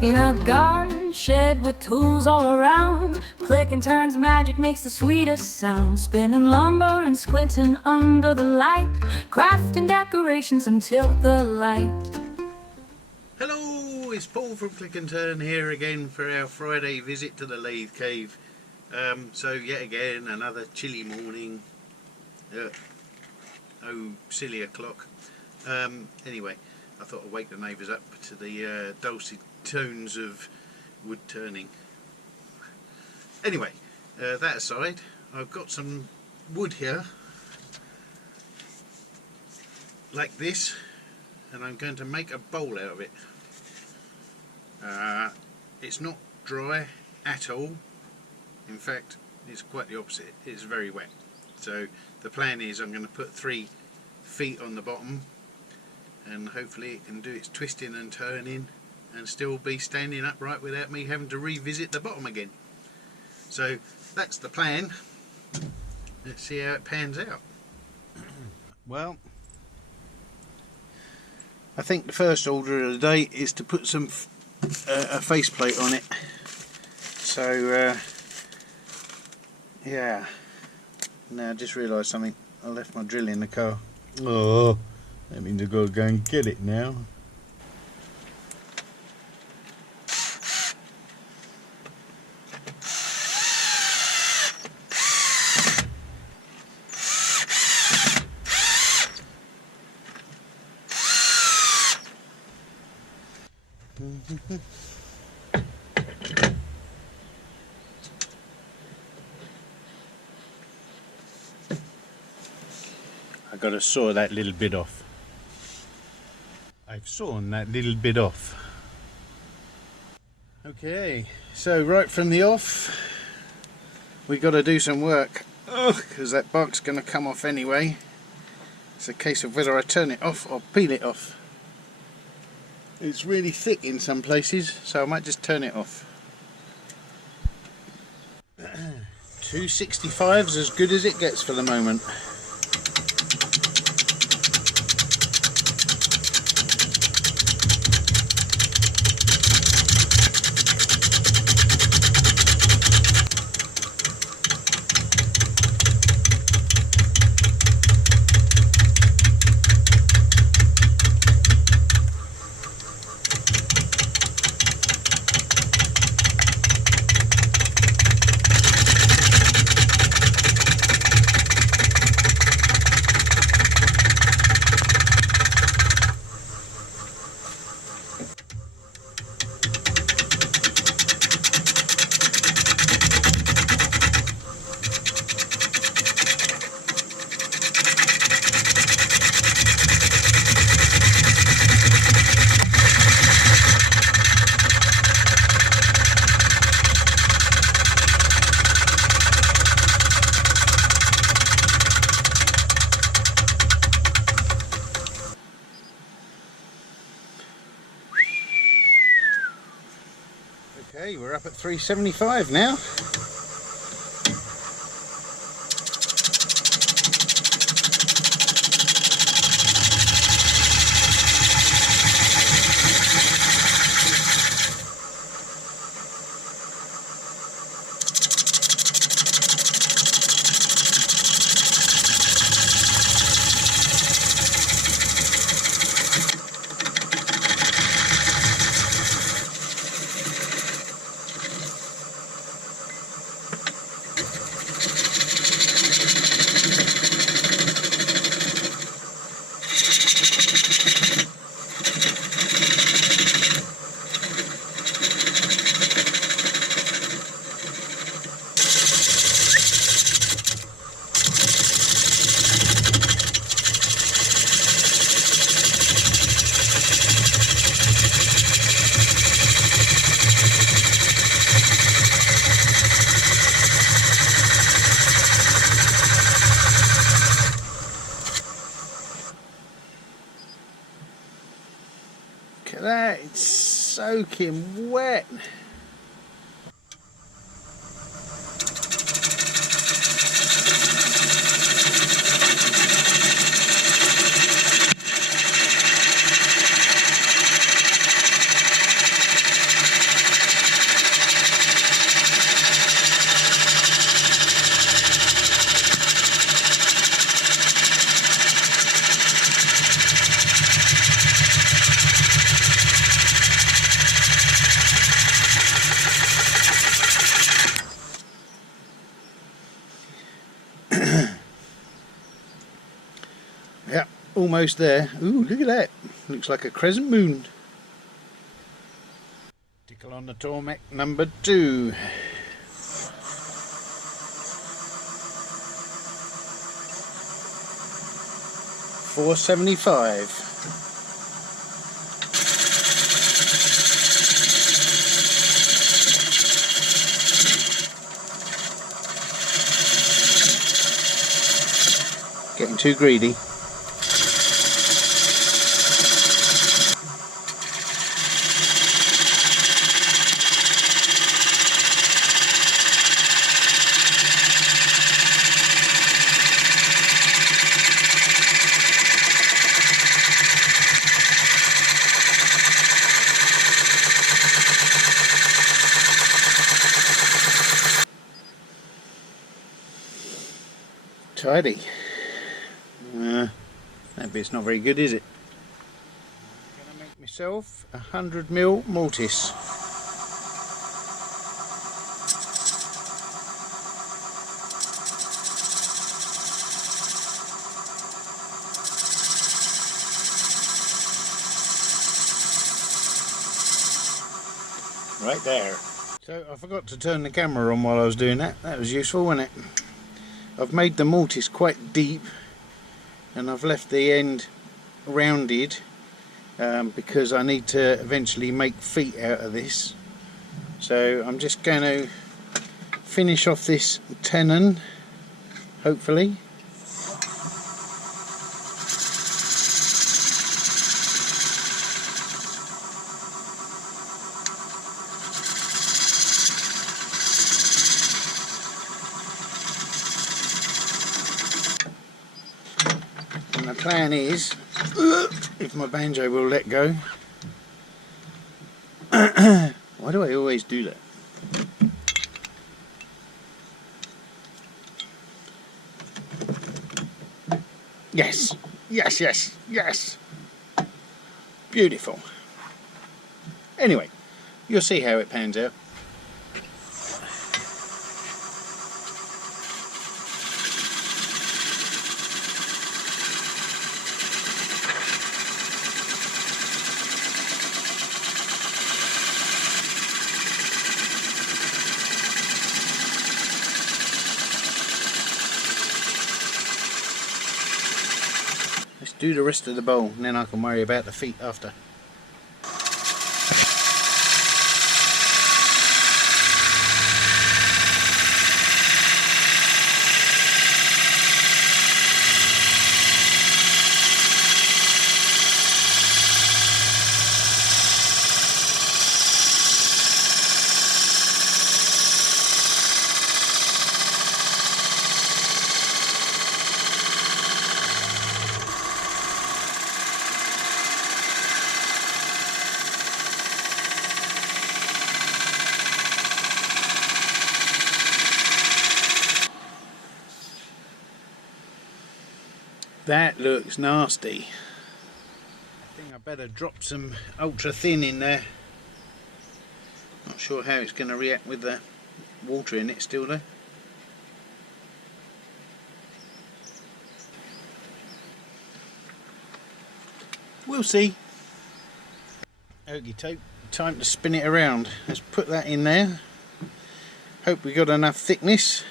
In a garden shed with tools all around, click and turn's magic makes the sweetest sound. Spinning lumber and squinting under the light, crafting decorations until the light. Hello, it's Paul from Click and Turn here again for our Friday visit to the lathe cave. So yet again another chilly morning. Oh, silly o'clock. Anyway, I thought I'd wake the neighbours up to the dulcet tones of wood turning. Anyway, that aside, I've got some wood here like this, and I'm going to make a bowl out of it. It's not dry at all. In fact, it's quite the opposite. It's very wet. So the plan is I'm going to put 3 feet on the bottom, and hopefully it can do its twisting and turning and still be standing upright without me having to revisit the bottom again. So that's the plan. Let's see how it pans out. Well, I think the first order of the day is to put some a faceplate on it. So yeah. Now I just realised something. I left my drill in the car. Oh, that means I've got to go and get it now. I've got to saw that little bit off. I've sawn that little bit off. Okay, so right from the off, we've got to do some work. Because that bark's going to come off anyway. It's a case of whether I turn it off or peel it off. It's really thick in some places, so I might just turn it off. 265's as good as it gets for the moment. Okay, we're up at 375 now. Look at that, it's soaking wet. Yeah, almost there. Ooh, look at that. Looks like a crescent moon. Tickle on the Tormek number 2. $4.75. Getting too greedy. Tidy. That bit's not very good, is it? I'm going to make myself 100mm mortise. Right there. So I forgot to turn the camera on while I was doing that. That was useful, wasn't it? I've made the mortise quite deep, and I've left the end rounded because I need to eventually make feet out of this. So I'm just going to finish off this tenon, hopefully. And the plan is, if my banjo will let go. Why do I always do that? Yes, yes, yes, yes. Beautiful. Anyway, you'll see how it pans out. Do the rest of the bowl, and then I can worry about the feet after. That looks nasty. I think I better drop some ultra thin in there. Not sure how it's going to react with the water in it still though. We'll see. Okie doke, time to spin it around. Let's put that in there. Hope we got enough thickness.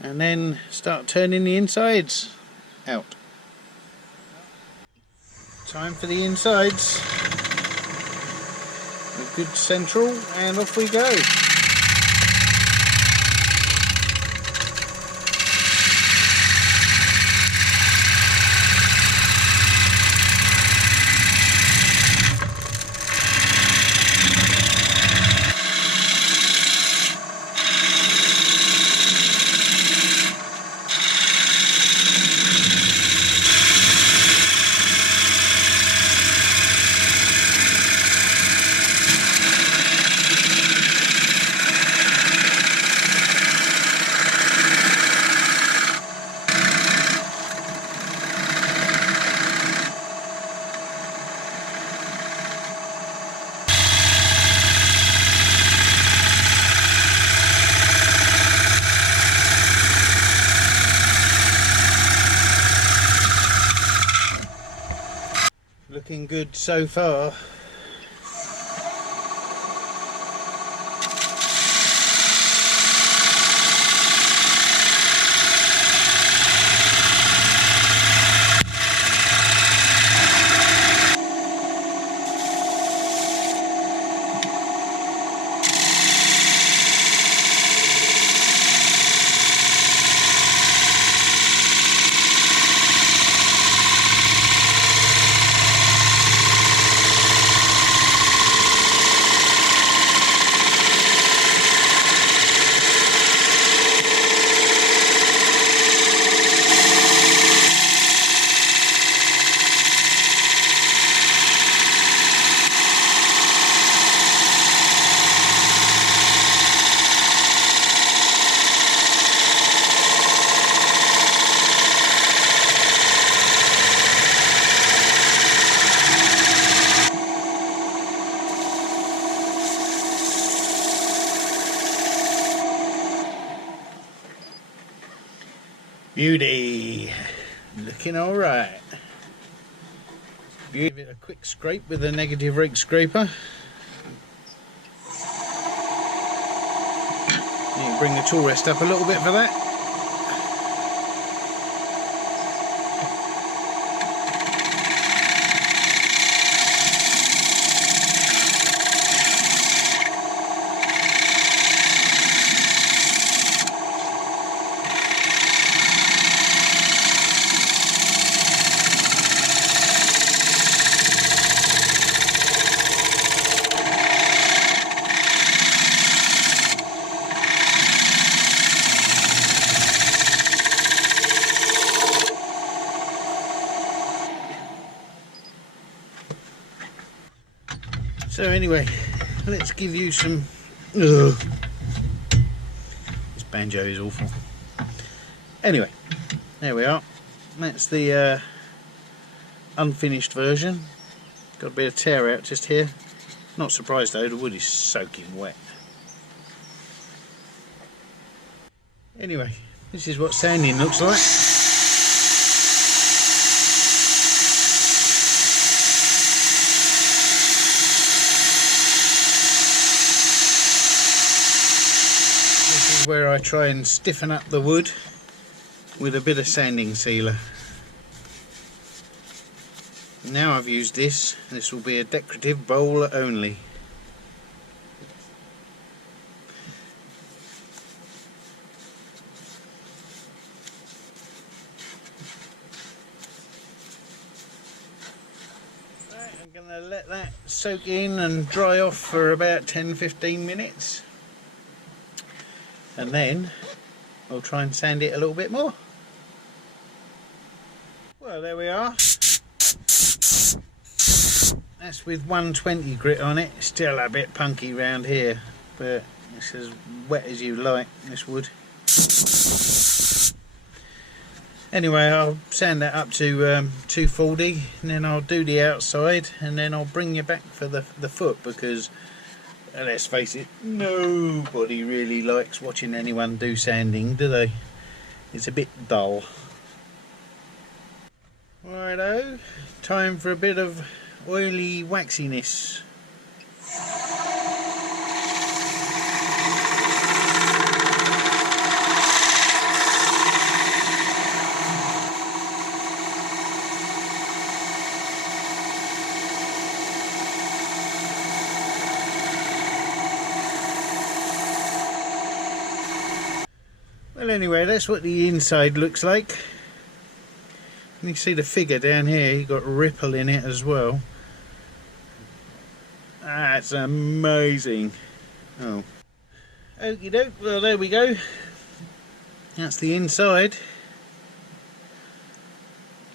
And then start turning the insides out. Time for the insides. A good central, and off we go. looking good so far. Beauty, looking all right. Give it a quick scrape with a negative rake scraper. You can bring the tool rest up a little bit for that. So anyway, let's give you some... Ugh. This banjo is awful. Anyway, there we are. That's the unfinished version. Got a bit of tear out just here. Not surprised though, the wood is soaking wet. Anyway, this is what sanding looks like. Where I try and stiffen up the wood with a bit of sanding sealer. Now I've used this will be a decorative bowl only. Right, I'm going to let that soak in and dry off for about 10-15 minutes. And then I'll try and sand it a little bit more. Well, there we are. That's with 120 grit on it. Still a bit punky round here, but it's as wet as you like, this wood. Anyway, I'll sand that up to 240, and then I'll do the outside, and then I'll bring you back for the foot, because let's face it, nobody really likes watching anyone do sanding, do they? It's a bit dull. Righto, time for a bit of oily waxiness. Well, anyway, that's what the inside looks like. You can see the figure down here, you've got a ripple in it as well. That's amazing. Oh, okie doke, well there we go. That's the inside.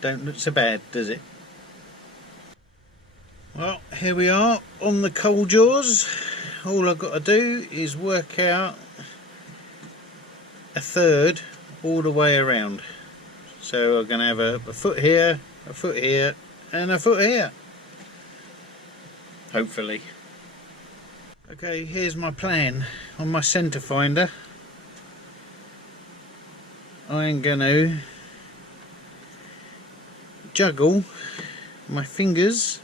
Don't look so bad, does it? Well, here we are on the coal jaws. All I've got to do is work out a third all the way around. So I'm going to have a foot here, a foot here, and a foot here. Hopefully. Okay, here's my plan. On my centre finder, I'm going to juggle my fingers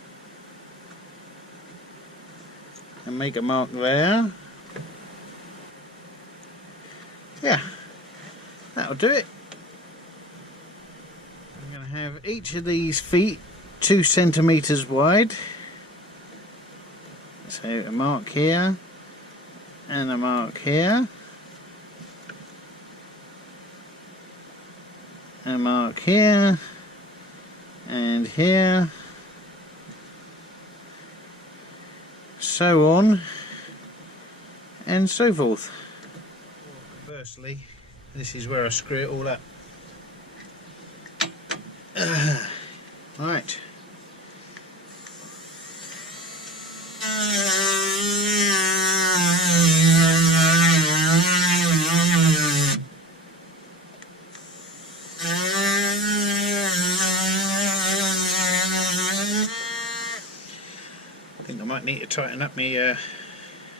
and make a mark there. Yeah, that'll do it. I'm going to have each of these feet 2 centimeters wide. So a mark here and a mark here. A mark here and here. So on and so forth. Conversely, this is where I screw it all up. Right. I think I might need to tighten up my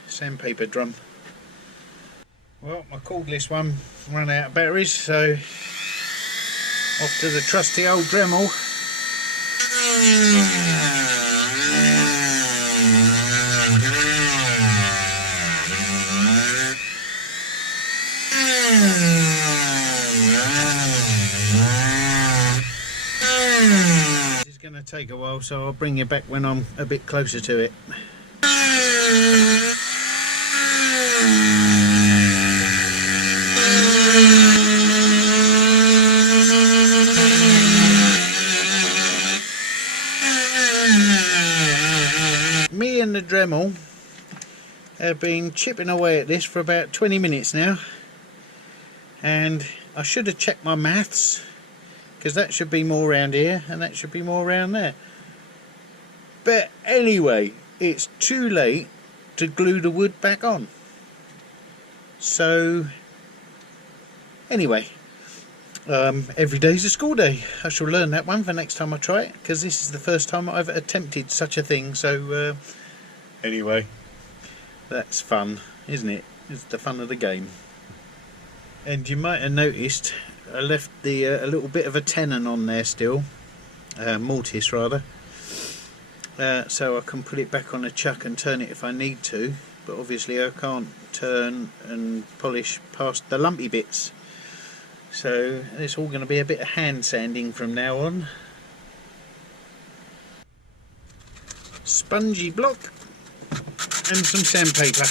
sandpaper drum. Well, my cordless one ran out of batteries, so off to the trusty old Dremel. This is going to take a while, so I'll bring you back when I'm a bit closer to it. Me and the Dremel have been chipping away at this for about 20 minutes now, and I should have checked my maths, because that should be more around here and that should be more around there. But anyway, it's too late to glue the wood back on. So anyway, every day's a school day. I shall learn that one for next time I try it, because this is the first time I've attempted such a thing. So anyway, that's fun, isn't it? It's the fun of the game. And you might have noticed I left the a little bit of a tenon on there still, mortise rather, so I can put it back on a chuck and turn it if I need to, but obviously I can't turn and polish past the lumpy bits. So it's all going to be a bit of hand sanding from now on. Spongy block and some sandpaper.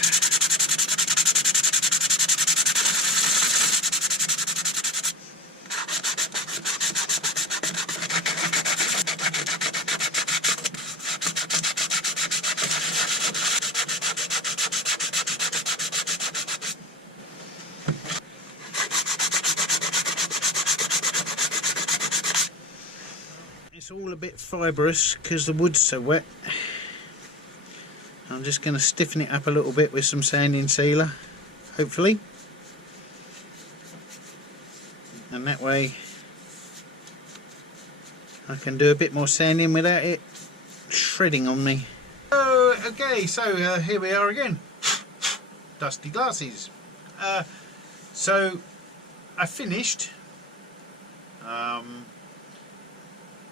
It's all a bit fibrous because the wood's so wet. I'm just going to stiffen it up a little bit with some sanding sealer, hopefully, and that way I can do a bit more sanding without it shredding on me. Oh, okay, so here we are again. Dusty glasses. So I finished.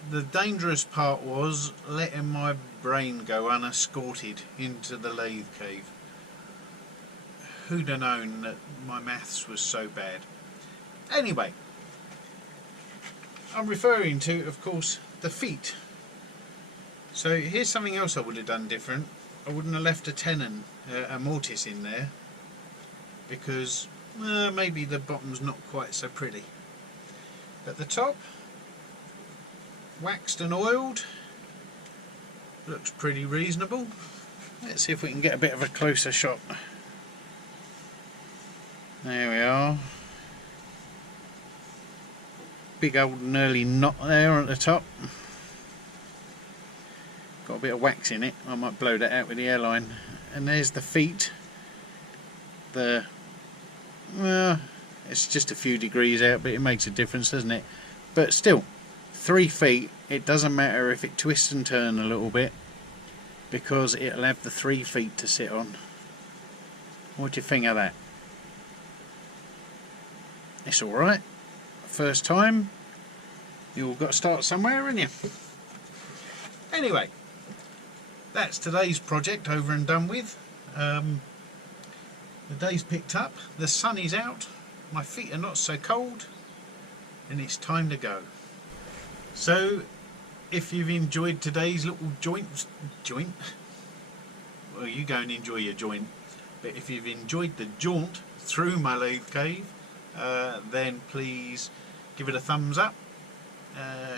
The dangerous part was letting my brain go unescorted into the lathe cave. Who'd have known that my maths was so bad? Anyway, I'm referring to, of course, the feet. So here's something else I would have done different. I wouldn't have left a tenon, a mortise in there, because maybe the bottom's not quite so pretty. At the top, waxed and oiled, looks pretty reasonable. Let's see if we can get a bit of a closer shot. There we are. Big old gnarly knot there at the top. Got a bit of wax in it. I might blow that out with the airline. And there's the feet. Well, it's just a few degrees out, but it makes a difference, doesn't it? But still, 3 feet, it doesn't matter if it twists and turns a little bit, because it'll have the 3 feet to sit on. What do you think of that? It's alright. First time, you've got to start somewhere, haven't you? Anyway, that's today's project over and done with. The day's picked up, the sun is out, my feet are not so cold, and it's time to go. So if you've enjoyed today's little joint, well, you go and enjoy your joint, but if you've enjoyed the jaunt through my lathe cave, then please give it a thumbs up,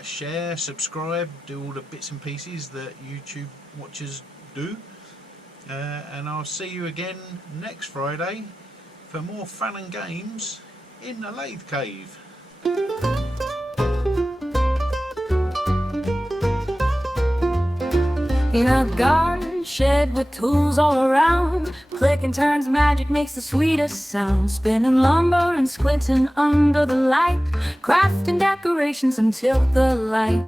share, subscribe, do all the bits and pieces that YouTube watchers do, and I'll see you again next Friday for more fun and games in the lathe cave. In a garden shed with tools all around, click and turn's magic makes the sweetest sound. Spinning lumber and squinting under the light, crafting decorations until the light.